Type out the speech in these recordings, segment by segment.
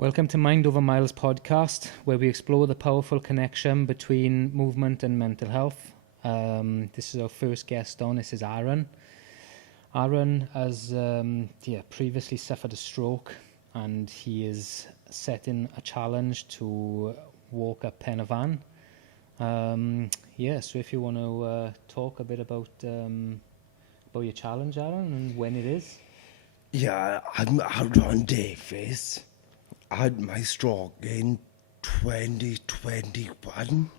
Welcome to Mind Over Miles podcast, where we explore the powerful connection between movement and mental health. This is our first guest on. This is Aaron. Aaron has previously suffered a stroke, and he is setting a challenge to walk up penyfan. So if you want to talk a bit about your challenge, Aaron, and when it is. Yeah, I'm Aaron Davis. I had my stroke in 2021,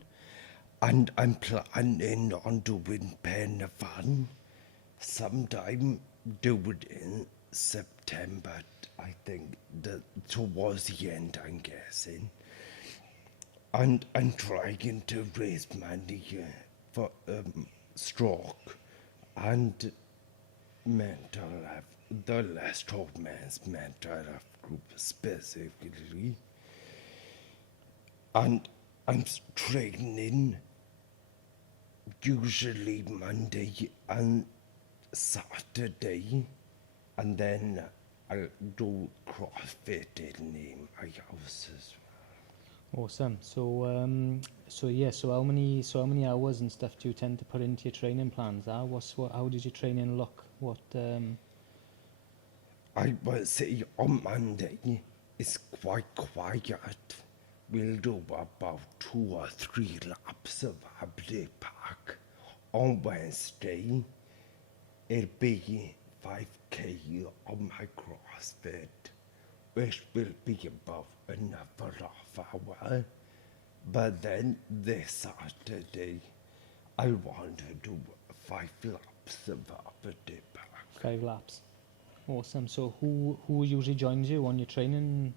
and I'm planning on doing penyfan sometime in September, I think, towards the end, I'm guessing. And I'm trying to raise money for stroke and mental health, the stroke man's mental health group specifically. And I'm training usually Monday and Saturday, and then I'll do CrossFit in my house as well. Awesome. So how many hours and stuff do you tend to put into your training plans? How did your training look? I will say on Monday it's quite quiet. We'll do about 2 or 3 laps of Abbey Park. On Wednesday, it'll be 5k on my CrossFit, which will be about another half hour. But then this Saturday, I want to do 5 laps of Abbey Park. 5 laps. Awesome. So who usually joins you on your training?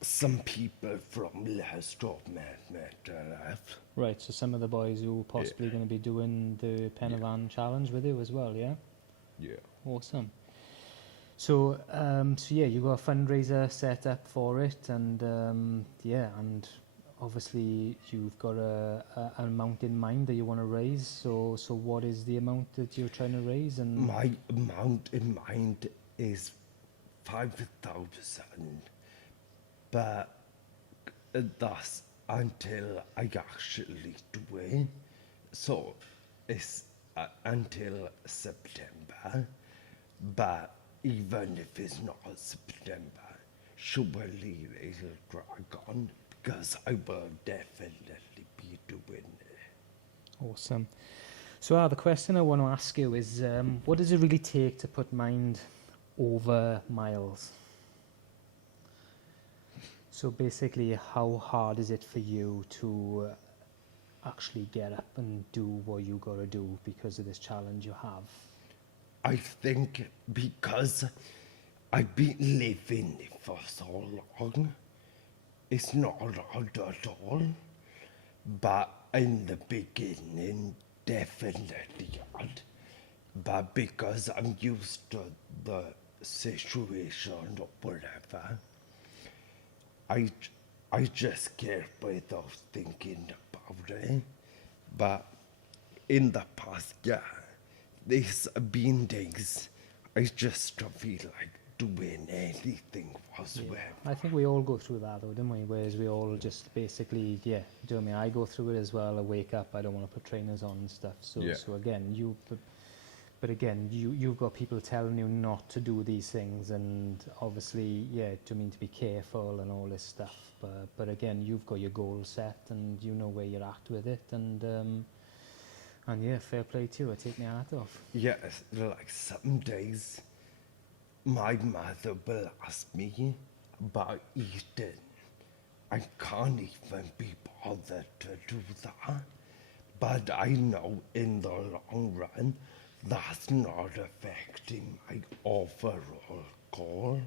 Some people from Leicester mental health. Right, so some of the boys who are possibly going to be doing the penyfan challenge with you as well, yeah? Yeah. Awesome. So you got a fundraiser set up for it, and and obviously you've got an amount in mind that you want to raise. So what is the amount that you're trying to raise? And my amount in mind is 5,000, but that's until I actually do it. So it's until September, but even if it's not September, surely it'll drag on, because I will definitely be doing it. Awesome. So the question I want to ask you is, what does it really take to put mind over miles? So basically, how hard is it for you to actually get up and do what you got to do because of this challenge you have? I think because I've been living it for so long, it's not hard at all. But in the beginning, definitely hard. But because I'm used to the situation or whatever, I just get without thinking about it. But in the past year, there's been days I just don't feel like doing anything whatsoever. I think we all go through that though, don't we? Whereas we all just basically, do you know what I mean? I go through it as well. I wake up, I don't want to put trainers on and stuff. So again, you've got people telling you not to do these things, and obviously, to be careful and all this stuff. But again, you've got your goal set, and you know where you're at with it, and fair play to you. I take my hat off. Yeah, like some days, my mother will ask me about eating. I can't even be bothered to do that. But I know in the long run, that's not affecting my overall goal.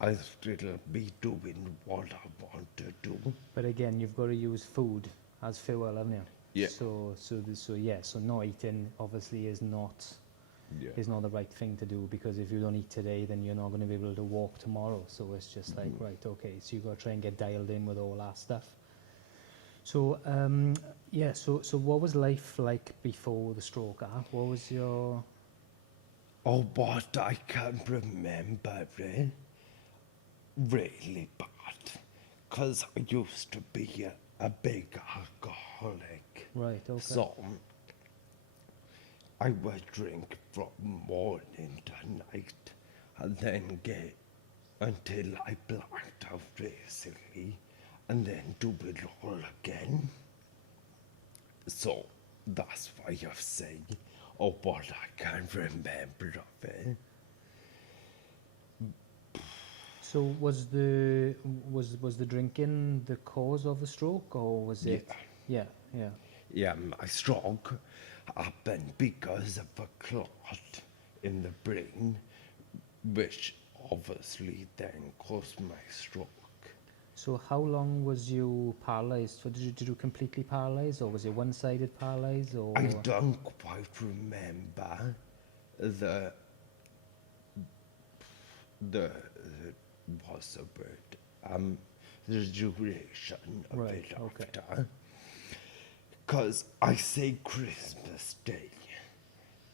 I'll still be doing what I want to do. But again, you've got to use food as fuel, haven't you? Yeah. So not eating obviously is not the right thing to do, because if you don't eat today, then you're not going to be able to walk tomorrow. So it's just like, right, okay, so you've got to try and get dialed in with all that stuff. So so what was life like before the stroke? What was your Oh, what I can remember, really bad. Because I used to be a big alcoholic. Right, okay. So I would drink from morning to night and then get until I blacked out basically and then do it all again. So that's why I've said, oh, but I can't remember of it. So was the drinking the cause of the stroke, or was it? Yeah, yeah. Yeah, my stroke happened because of a clot in the brain, which obviously then caused my stroke. So how long was you paralyzed? So did you completely paralyzed, or was it one-sided paralyzed, or? I don't quite remember the what's the word? The duration of Right, it okay. after. Because I say Christmas Day,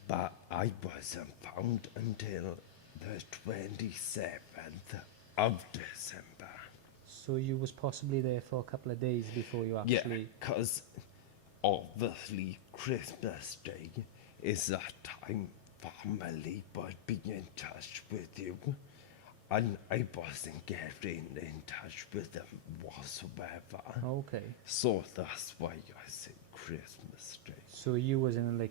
but I wasn't found until the 27th of December. So you was possibly there for a couple of days before you Yeah, actually. because obviously Christmas Day is a time family would be in touch with you. And I wasn't getting in touch with them whatsoever. Okay. So that's why I say Christmas Day. So you was in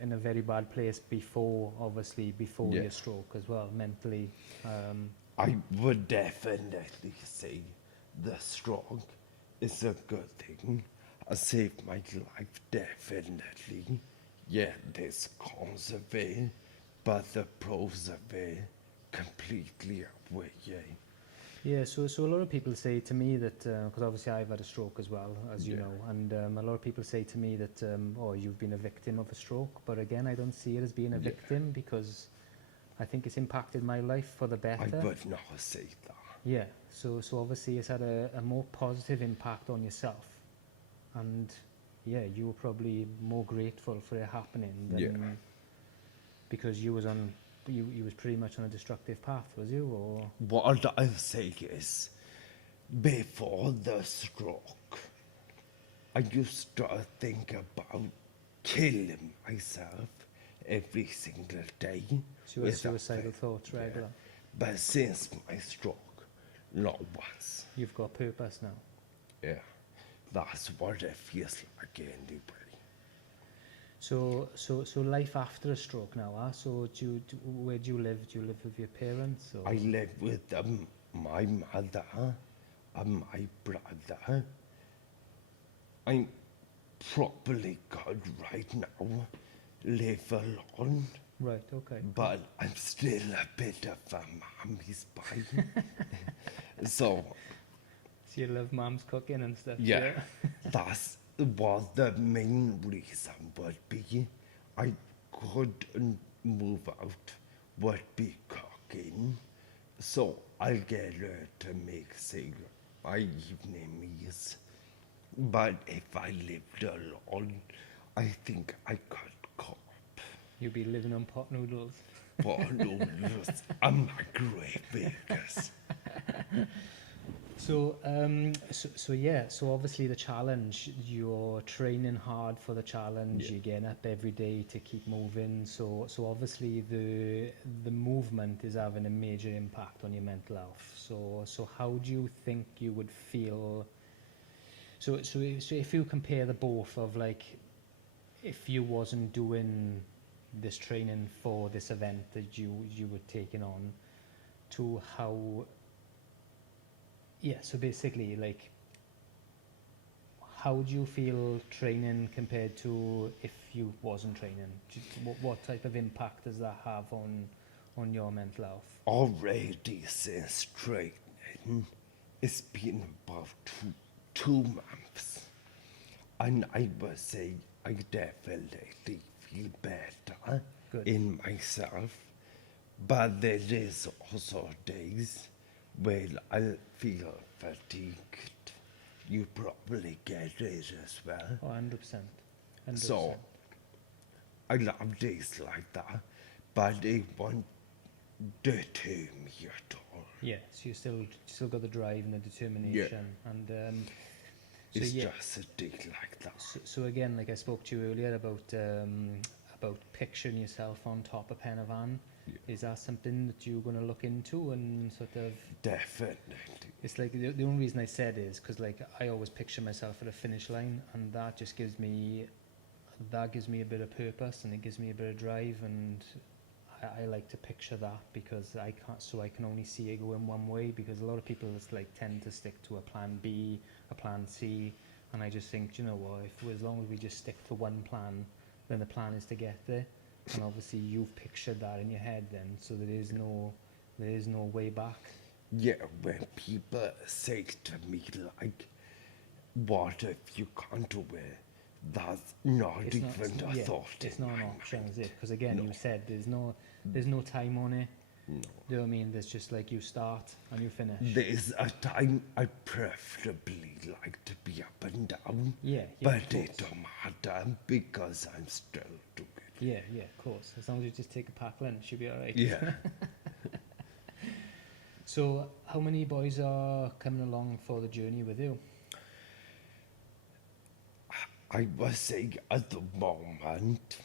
in a very bad place before, obviously before Yeah. your stroke as well, mentally. I would definitely say the stroke is a good thing. I saved my life, definitely. Yeah, there's cons of it, but the pros of it completely outweigh. Yeah, so a lot of people say to me that, because obviously I've had a stroke as well, as you Yeah. know, and a lot of people say to me that, oh, you've been a victim of a stroke, but again, I don't see it as being a Yeah. victim, because I think it's impacted my life for the better. I would not say that. Yeah, so obviously it's had a more positive impact on yourself, and yeah, you were probably more grateful for it happening than Yeah. because you was pretty much on a destructive path, was you? Or What I'll say is, before the stroke, I used to think about killing myself every single day. so you had without suicidal fail. thoughts Yeah. regular. But since my stroke, not once. You've got purpose now. Yeah. That's what it feels like anyway. So life after a stroke now, so where do you live? Do you live with your parents? Or? I live with my mother and my brother. I'm probably good right now, live alone, Right, okay. but I'm still a bit of a mommy's boy. So, So you love mum's cooking and stuff? yeah, that's what the main reason would be. I couldn't move out, would be cooking. So I'll get her to make, say, my evening meals. But if I lived alone, I think I could cope. You'll be living on pot noodles. Pot noodles and my gravy. So yeah, so obviously the challenge, you're training hard for the challenge, Yeah. you're getting up every day to keep moving, so obviously the movement is having a major impact on your mental health. So how do you think you would feel, so if you compare the both of, like, if you wasn't doing this training for this event that you were taking on, to how, yeah, so basically, like, how do you feel training compared to if you wasn't training? What type of impact does that have on your mental health? Already since training, it's been about two months. And I would say I definitely feel better Good. in myself. But there is also days where I feel fatigued. You probably get it as well. Oh, 100%. 100%. So I love days like that, but they won't deter me at all. Yeah, so you still got the drive and the determination, and so It's yeah. just a day like that. So again, like I spoke to you earlier about picturing yourself on top of penyfan. Yeah. Is that something that you're going to look into and sort of? Definitely. It's like the only reason I said is because like I always picture myself at a finish line, and that just gives me a bit of purpose, and it gives me a bit of drive, and I like to picture that because I can only see it going one way, because a lot of people just like tend to stick to a plan B, a plan C, and I just think, you know what, if as long as we just stick to one plan, then the plan is to get there, and obviously you've pictured that in your head then, so there is no way back. Yeah, when people say to me like, what if you can't do it? That's not even a thought. It's in not an my option, mind. is it? Because again, No. you said there's no time on it. No. Do you know what I mean? There's just like you start and you finish. There's a time I preferably like to be up and down, Yeah, but of it course. don't matter because I'm still doing it. Yeah, of course. As long as you just take a pack lunch, you'll be alright. Yeah. So, how many boys are coming along for the journey with you? I was saying at the moment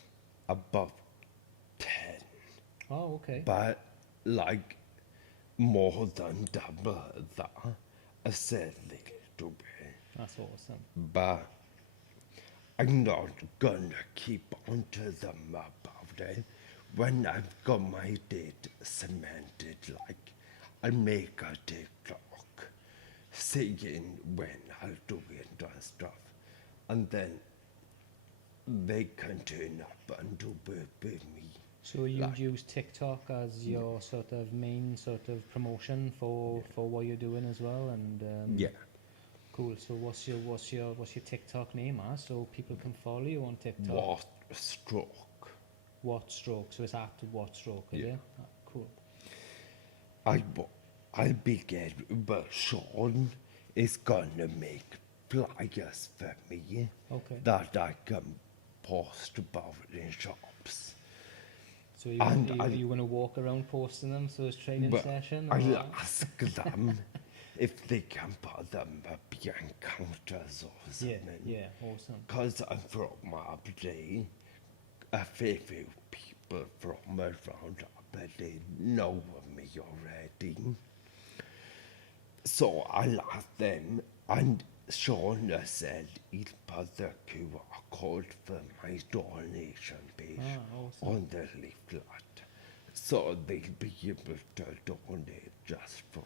about 10, Oh, okay. but like more than double that. I said little bit, That's awesome. but I'm not gonna keep on to them about it. When I've got my date cemented, like I'll make a TikTok saying when I'll do it and stuff, and then they can turn up and do it with me. So you Like- use TikTok as your sort of main sort of promotion for what you're doing as well, and Yeah, cool. So what's your TikTok name, so people can follow you on TikTok? what stroke. What stroke? So it's at what stroke? Is Yeah. it? Cool. I'll be getting, but Sean is gonna make flyers for me Okay. that I can post about in shops. So And are you going to walk around posting them for this training But session? I'll or- ask them if they can put them behind counters or Yeah, something. yeah, awesome. Because I'm from Aberdeen, a fair few people from around Aberdeen know me already. So I'll ask them, and Sean has said he'll put the QR code for my donation page Awesome. on the leaflet. So they'll be able to donate just from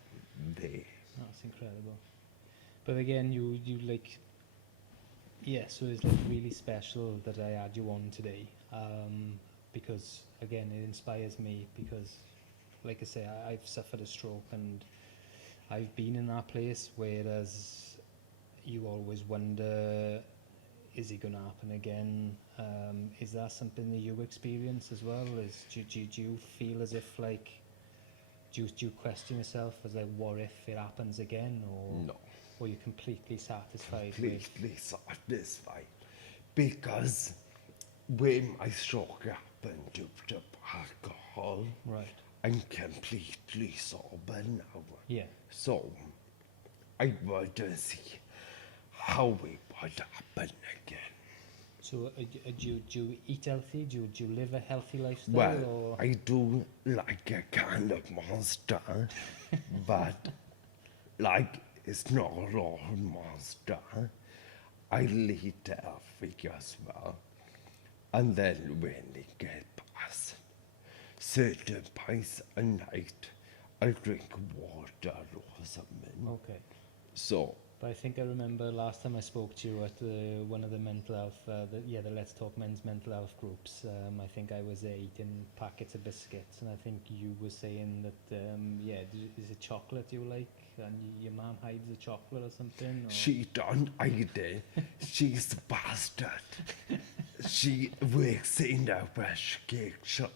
there. That's incredible. But again, you like, yeah, so it's like really special that I had you on today, because again, it inspires me because, like I say, I've suffered a stroke and I've been in that place, whereas you always wonder, is it going to happen again? Is that something that you experience as well? Do you feel as if like, do you question yourself as like, what if it happens again, or No, or you're completely satisfied completely satisfied. Because when my stroke happened due to alcohol, with right? I'm completely sober now. Yeah. So I want to see how it would happen again. So do you eat healthy? Do you live a healthy lifestyle? Well, or? I do like a kind of monster, but like it's not all monster. I eat healthy as well. And then when it gets past certain points a night, I drink water or something. Okay. So But I think I remember last time I spoke to you at one of the mental health, the Let's Talk Men's mental health groups. I think I was there eating packets of biscuits, and I think you were saying that, is it chocolate you like, and your mum hides the chocolate or something? Or? she don't hide it. She's a bastard. She works in a fresh cake shop.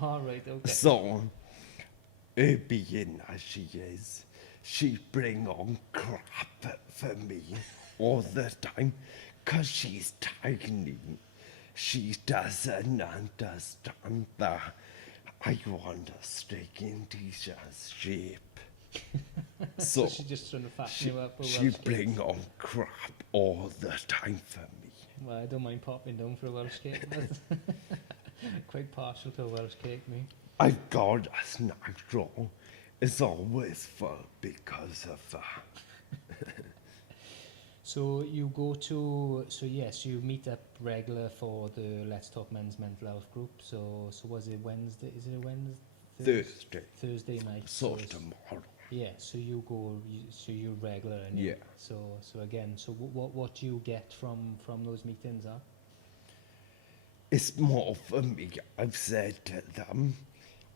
Oh, right, okay. So, her being as she is, she bring on crap for me all the time because she's tiny. She doesn't understand that I want to stick into just shape. So So she's just trying to fatten you up. she bring on crap all the time for me. Well, I don't mind popping down for a Welsh cake. But quite partial to a Welsh cake, me. I got a snack drawer. It's always full because of So you go to, so yes, you meet up regular for the Let's Talk Men's Mental Health group. So was it Wednesday? Is it a Wednesday? Thursday. Thursday night. So it's- tomorrow. Yeah, so you go, so you're regular, and Yeah. So again, so what do you get from those meetings? Huh? It's more for me. I've said to them,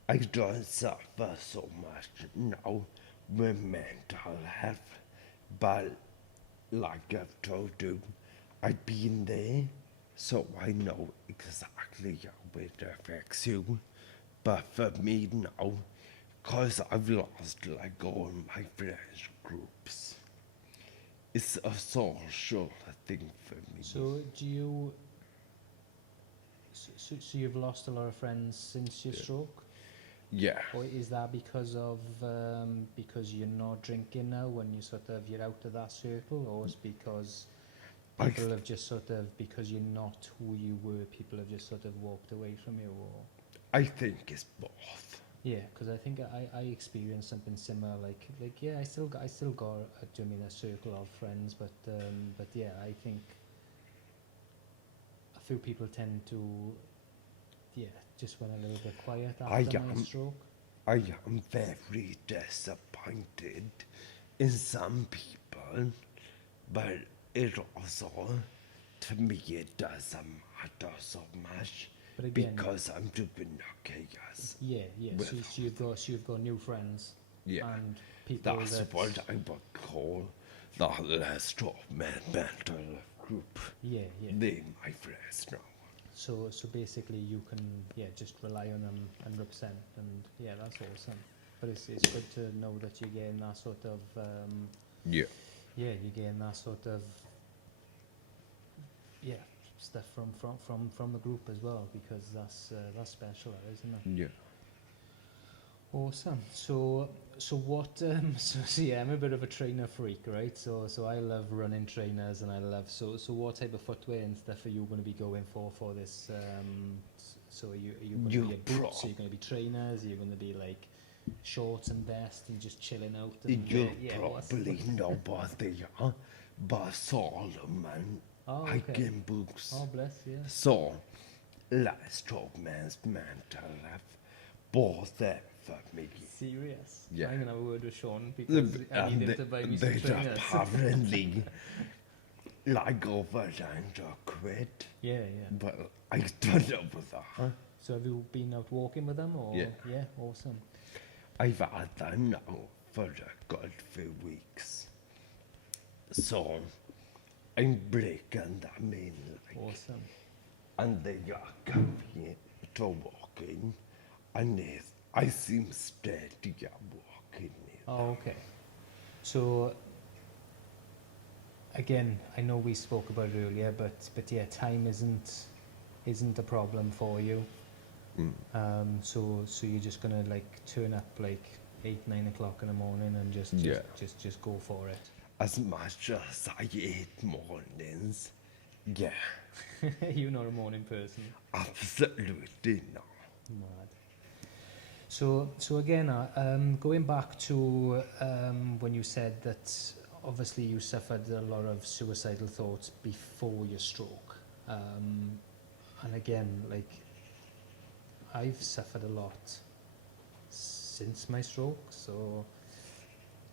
I don't suffer so much now with mental health, but like I've told you, I've been there, so I know exactly how it affects you. But for me now, because I've lost like all my friends groups, it's a social thing for me. So do you? So you've lost a lot of friends since your stroke, Yeah, or is that because of because you're not drinking now, when you're out of that circle, or it's because I people have just because you're not who you were, people have just sort of walked away from you, or? I think it's both. Yeah, because I think I experienced something similar. Like yeah, I still got a circle of friends, but yeah, I think a few people tend to just went a little bit quiet after my stroke. I am very disappointed in some people, but it also, to me, it doesn't matter so much But again, because I'm doing okay, yes. yeah. With So you've got new friends, Yeah, and people that's that what I would call the Let's Talk mental group. yeah. They're my friends now. So basically, you can just rely on them 100%, and yeah, that's awesome. But it's good to know that you're getting that sort of Yeah. you're getting that sort of stuff from the group as well, because that's special, isn't it? Yeah. Awesome. So what? So yeah, I'm a bit of a trainer freak, right? So I love running trainers, and I love so what type of footwear and stuff are you going to be going for this? So are you going to be a boots? Are you going to be trainers? Are you going to be like shorts and vest and just chilling out? And, You what's- probably know what they are, but Solomon Oh, okay. hiking boots. Oh, bless you. So, Let's Talk Men's Mental Health bought them for me. Serious? Yeah. I'm gonna have a word with Sean because I need him to buy me some They'd trainers. apparently like over £100. Yeah. But I don't know with that. So have you been out walking with them, or? Yeah. Yeah, awesome. I've had them now for a good few weeks. So, I'm breaking them in, like, Awesome. and they are coming to walk in, and I seem steady at walking in. Oh, okay. So again, I know we spoke about it earlier, but yeah, time isn't a problem for you. So you're just gonna like turn up like 8-9 o'clock in the morning and just go for it. As much as I hate mornings, yeah, You're not a morning person. absolutely not. Mad. So again, going back to when you said that obviously you suffered a lot of suicidal thoughts before your stroke, and again, like I've suffered a lot since my stroke, so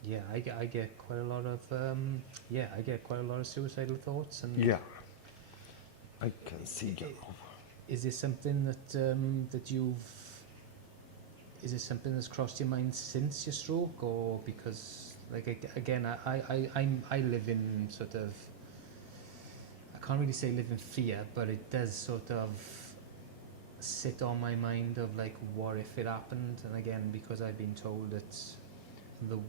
yeah, I get quite a lot of I get quite a lot of suicidal thoughts, and Yeah, I can see that. is this something that is it something that's crossed your mind since your stroke, or because like again I live in sort of, I can't really say live in fear, but it does sort of sit on my mind of like, what if it happened? And again, because I've been told that the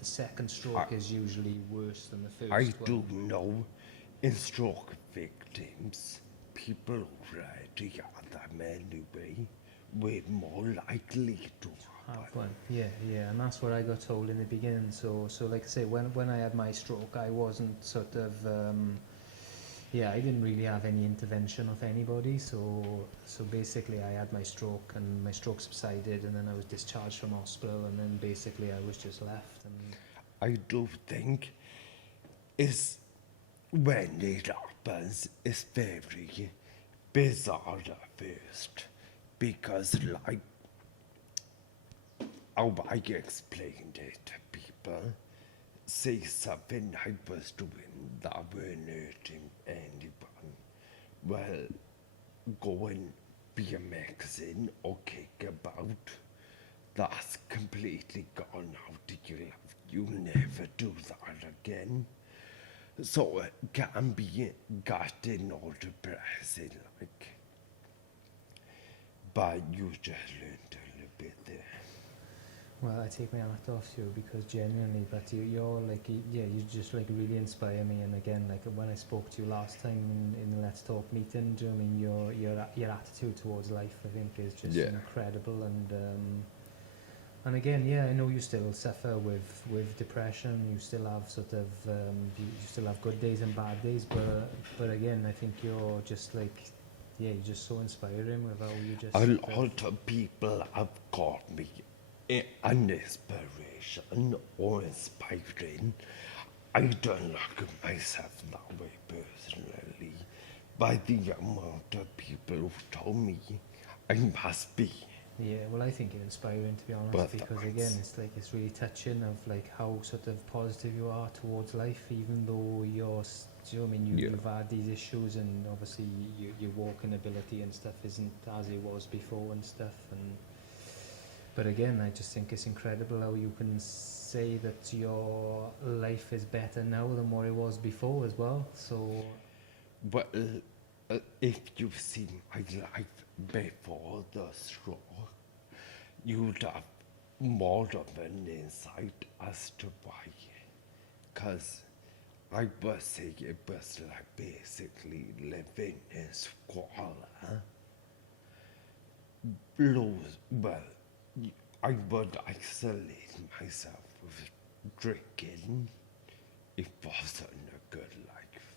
second stroke is usually worse than the first I one. do know in stroke victims, people already are them anyway, we're more likely to Have one. Yeah, and that's what I got told in the beginning. So like I say, when I had my stroke, I wasn't sort of, I didn't really have any intervention of anybody. So basically, I had my stroke, and my stroke subsided, and then I was discharged from hospital, and then basically I was just left. And I do think is when it happens, it's very bizarre at first because, like, how I explained it to people, say something I was doing that weren't hurting anyone. Well, go and be a magazine or kick about. That's completely gone out of your life. You'll never do that again. So it can be gutting or depressing, like. But you just learned a little bit there. well, I take my hat off to you because genuinely, but you're like, you just like really inspire me. And again, like when I spoke to you last time in the Let's Talk meeting, do you know what I mean your attitude towards life, I think, is just incredible. And again, I know you still suffer with depression. You still have sort of you still have good days and bad days, but again, I think you're just like, you're just so inspiring with how you just. A lot of people have called me an inspiration or inspiring. I don't look at myself that way personally. By the amount of people who told me I must be. Yeah, well, I think you're inspiring, to be honest, Well, because thanks. again, it's like it's really touching of like how sort of positive you are towards life, even though you're, do you know what I mean, you've had these issues, and obviously your walking ability and stuff isn't as it was before and stuff, but again, I just think it's incredible how you can say that your life is better now than what it was before as well. So Well, if you've seen my life before the stroke, you'd have more of an insight as to why. Because I was saying it was like basically living in squalor. Well, I would isolate myself with drinking. It wasn't a good life.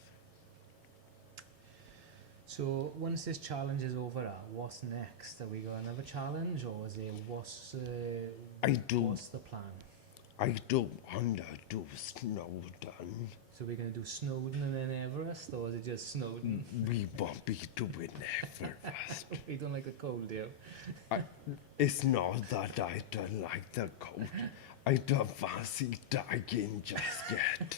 So once this challenge is over, what's next? Are we got another challenge, or is it what's the plan? I don't want to do Snowdon. So we're gonna do Snowdon and then Everest, or is it just Snowdon? We won't be doing Everest. We don't like the cold, do you? It's not that I don't like the cold. I don't fancy dying just yet.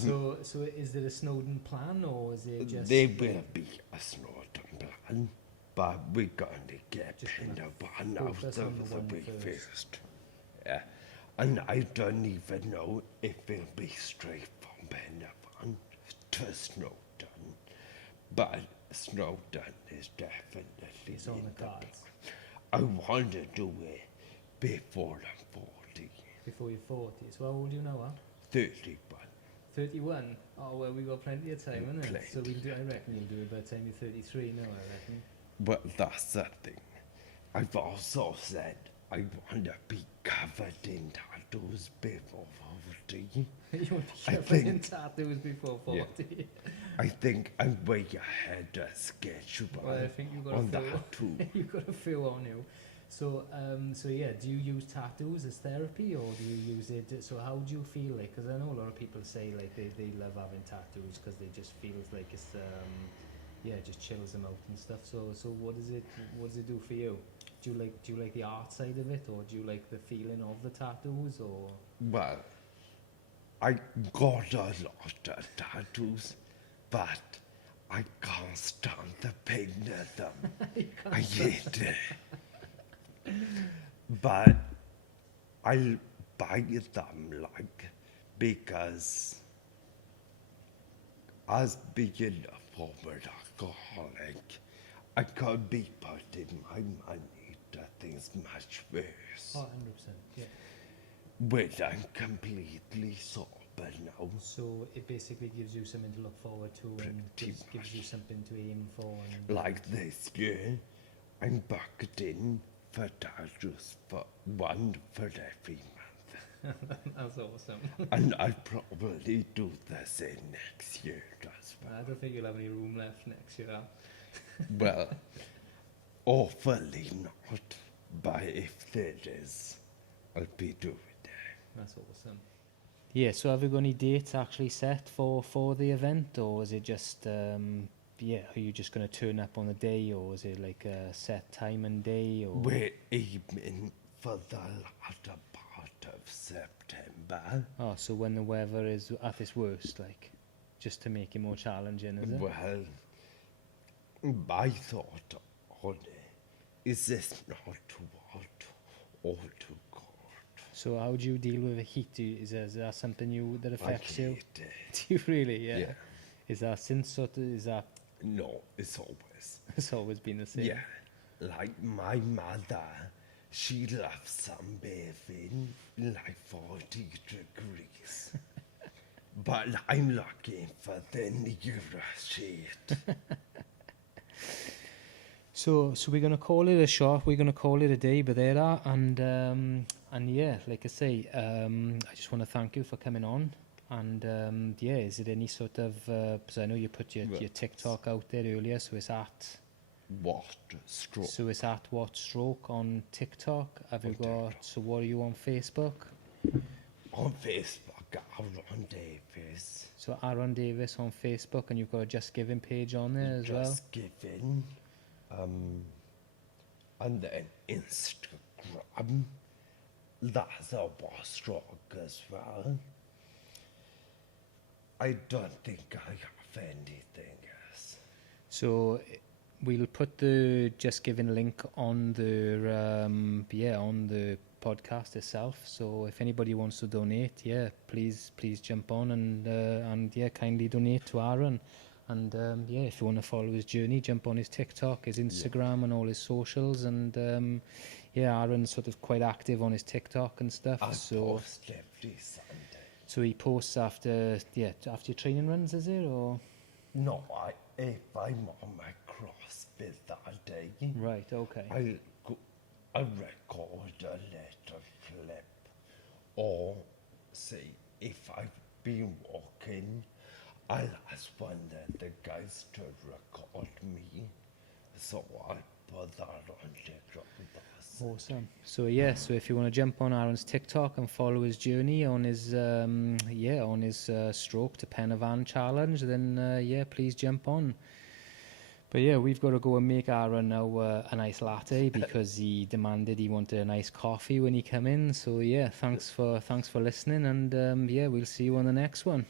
So is there a Snowdon plan, or is it just? There will be a Snowdon plan, but we're going to get Just penyfan out focus of on the the one way first. first. Yeah. And I don't even know if it'll be straight from penyfan to Snowdon. But Snowdon is definitely It's on in the cards. I want to do it before I'm 40. Before you're 40. So how old are you now, 31. 31? Oh, well, we got plenty of time, innit? Plenty. So I reckon you'll do it by the time you're 33 now, I reckon. But that's the thing. I've also said I want to be covered in tattoos before 40. You want to be I covered in think- tattoos before 40? I think I'm way ahead of schedule Well, I think you've got on a few. that too. You've got a few on you. So yeah, do you use tattoos as therapy, or do you use it? So how do you feel like? Because I know a lot of people say like they love having tattoos because they just feels like it's it just chills them out and stuff. So what does it do for you? Do you like the art side of it, or do you like the feeling of the tattoos, or? Well, I got a lot of tattoos, but I can't stand the pain of them. I hate it. But I'll buy them like because as being a former alcoholic, I could be putting my money to things much worse. Oh, 100%, yeah. When I'm completely sober now. So it basically gives you something to look forward to, and Pretty gives you something to aim for. And Like this year, I'm booked in just for one for every month. That's awesome. And I'll probably do the same next year as well. I don't think you'll have any room left next year. Well, hopefully not. But if there is, I'll be doing it. That's awesome. Yeah, so have you got any dates actually set for the event, or is it just, are you just going to turn up on the day, or is it like a set time and day? Or We're aiming for the latter part of September. Oh, so when the weather is at its worst, like, just to make it more challenging, is it? Well, my thought on it is this not too hot or too cold. So how do you deal with the heat? Is that something that affects I you? hate it. Do you really? Yeah. Yeah. Is that since sort of, is that No, it's always. it's always been the same? Yeah. Like my mother, she loves sunbathing like 40 degrees. But I'm looking for the nearest shade. So we're gonna call it a shot. We're gonna call it a day, but there are, and yeah, like I say, I just want to thank you for coming on. And yeah, is it any sort of? Because I know you put your TikTok out there earlier, so it's at What stroke? So it's at What Stroke on TikTok. Have you got? So what are you on Facebook? On Facebook, Aaron Davis. So Aaron Davis on Facebook, and you've got a Just Giving page on there as well. Just Giving. And then Instagram. That's a What Stroke as well. I don't think I have anything else. So we'll put the Just Giving link on the on the podcast itself. So if anybody wants to donate, please jump on and kindly donate to Aaron. And if you want to follow his journey, jump on his TikTok, his Instagram, and all his socials. And Aaron's sort of quite active on his TikTok and stuff. I post every Sunday. So he posts after your training runs, is it, or? No, if I'm on my CrossFit that day, Right, okay. I record a little clip, or say if I've been walking, I'll ask one of the guys to record me, so I put that on little bus. Awesome. So if you want to jump on Aaron's TikTok and follow his journey on his stroke to penyfan challenge, then please jump on. But we've got to go and make Aaron now a nice latte because he demanded he wanted a nice coffee when he came in. So thanks for listening, and we'll see you on the next one.